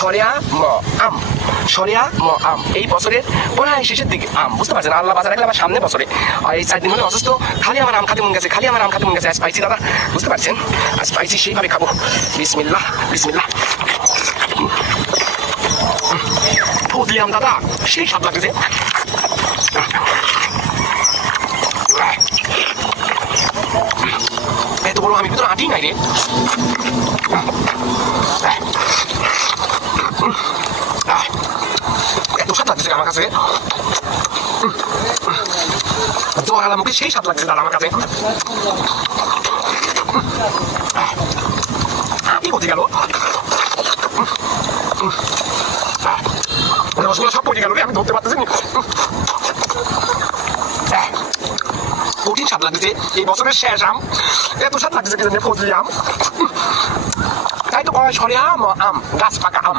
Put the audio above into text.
সরেয়া ম আম, সরেয়া ম আম। এই বছরের প্রায় শেষের দিকে আম, বুঝতে পারছেন? আল্লাহ বাঁচা রাখলে আমার সামনে বছরে, আর এই 4 দিন হলে অসুস্থ, খালি আমার আম খাতে মন গেছে, খালি আমার আম খাতে মন গেছে। স্পাইসি দাদা, বুঝতে পারছেন? আর স্পাইসি সেইভাবে খাবো। বিসমিল্লাহ বিসমিল্লাহ। ফজলি আম দাদা, সেই স্বাদ লাগতেছে। এত বড় আমি ভিতরে আঁটি নাই রে। এত স্বাদ লাগছে আমার কাছে, জোয়ালা মুখে সেই স্বাদ লাগছে দাদা আমার কাছে। কি করতে গেল? রসগোল্লা সব পড়ে গেল রে, আমি ধরতে পারতেছি না। কঠিন স্বাদ লাগছে এই বছরের শেষ আম, এত স্বাদ লাগছে কি জানি ফজলি আম। তাই তো কয় সরে আম, আম গাছ পাকা আম।